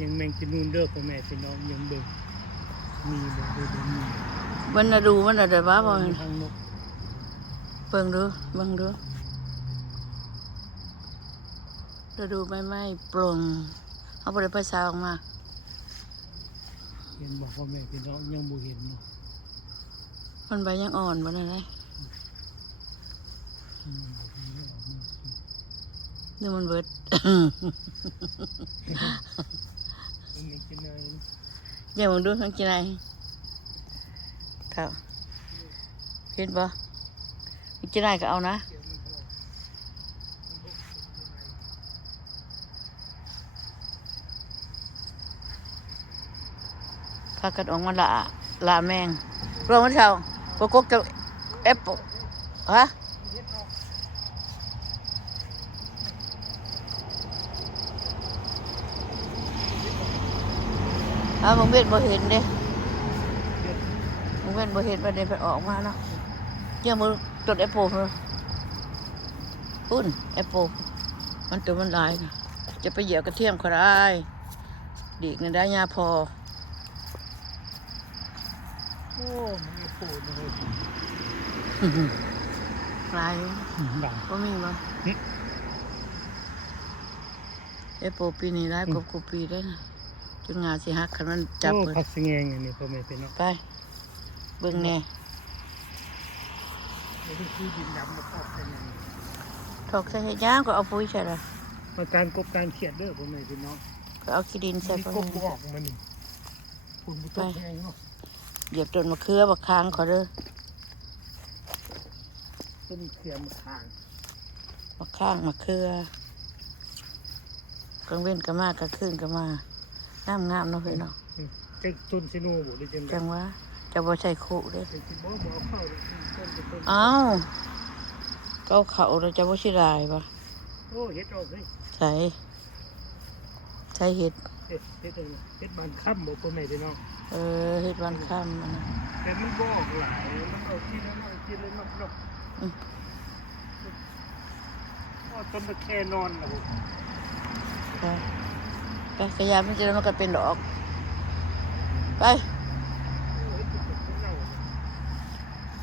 ยังแมงกินนูนเด้อพ่อแม่พี่น้องยังเบิ่งมีบ่ดูมีวันน่ะดูวันน่ะได้บ้าบ่ ทางนก เบิ่งดูเบิ่งดูเราดูไม่ปลงเอาบ่ได้ภาษาออกมา เห็นบอกพ่อแม่พี่น้องยังบ่เห็นเนาะ มันใบยังอ่อนบ่ได้เลยนี่มันเบิด มันไม่กินอะไร เดี๋ยวมึงดูมันกินอะไรเท่าเห็นบ่มันกินอะไรก็เอานะพากันออกมาละแมงรวมมันเท่าปกกจะแอปเปิ้ลฮะมึงเว้นบ่เห็นเด้มึงเว้นบ่เห็นประเด็นไปออกมาเนาะเยี่ยมมึงจดแอปเปิ้ลเลยปุ้นแอปเปิ้ลมันตัวมันลายนะจะไปเหยียบกระเทียมก็ได้ดีกเงินได้ยาพอ โอ้มันมีโผล่เลย ลาย ดัง ก็มีบ่แอปเปิ้ลปีนี้ลายกบกูปีได้นะจนงานสิหักคันมันจับ โอ้ เลย ผักสะแงงอันนี้พ่อแม่พี่น้อง ไปเบิ่งแน่ ไม่ได้คือดินดำมาครอบกันอย่างนี้ ถอกใส่เฮ็ดย่างก็เอาปุ๋ยใส่ละ มาการกบการเขียดเด้อพ่อแม่พี่น้อง ก็เอาขี้ดินใส่ มี ไป กบบ่ออกมานี่คุณผู้ชมแห้งเนาะ เหยียบต้นมะเขือบักคางเขาเด้อ ต้นเขียมทาง มะข้างมะเขือกลางเว้นก็มากลางคืนก็มาน้ำงามเนาะเพื่อนเนาะ จะต้นชิโน่บ่ได้จังได๋ จังว่าจะบ่ใส่คุเด้อ จะสิบ่เอาเข้าเลยต้นเป็นต้น อ้าวเก้าเขาเราจะบ่สิได้ปะ โอ้เฮ็ดออกเลย ใส่เห็ด เฮ็ดเองเฮ็ดบานค่ำบ่พ่อแม่พี่น้อง เห็ดวันค่ำมันนะ แต่มันบ่ออกหลายมันเอากินแล้วมันกินเลยนกอ๋อต้นตะแค่นอนนะผม ไปกระยามันจะมันก็เป็นดอกไป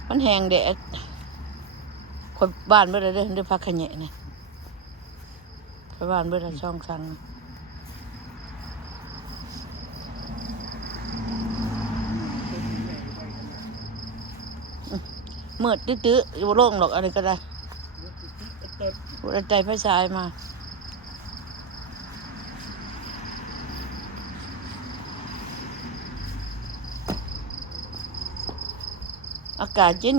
มันแห้งแดดคนบ้านเบื่อเลยเด้อเดี๋ยวพักขะแหน่เนี่ยคนบ้านเบื่อละช่องสั่งมืดตื้อๆอยู่โล่งหรอกอะไรก็ได้บุญใจพระชายมาอากาศเย็น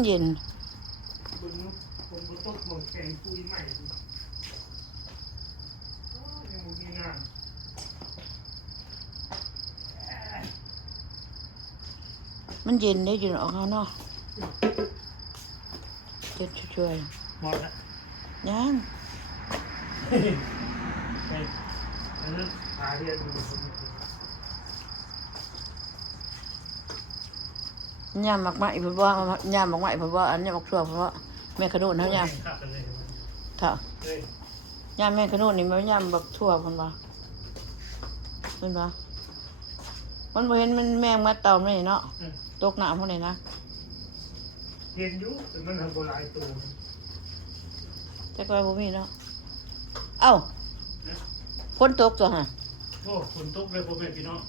บึงคนบ่ตกบ่แข็งปุยใหม่ยังบ่มีน้ๆมันเย็นได้อยู่ออกเขาเนาะเย็นช่วย ำหมดละ ๆยัง อันนั้นหาเรียนอยู่ผม ย่ามหมักไหมเพื่อว่าย่ามหมักไหมเพื่อว่าอันนี้หมักชั่วเพราะว่าแม่ขนุนเท่าย่ามเถอะย่ามแม่ขนุนนี่มันย่ามหมักชั่วมันว่าเป็นปะมันบ่เห็นมันแมงมาเต่าไม่เนาะตกน้ำพวกนี้นะ เรียนอยู่แต่มันทำโบราณตัว จักรวาลบ่มีเนาะเอ้าฝนตกตัวฮะ โอ้ฝนตกเลยพ่อแม่พี่น้อง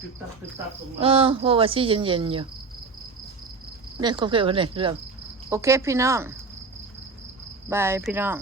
ตึกตับตรงมา เพราะว่าสิเย็นๆอยู่เนี่ยโอเควันนี้เรื่องโอเคพี่น้องบายพี่น้อง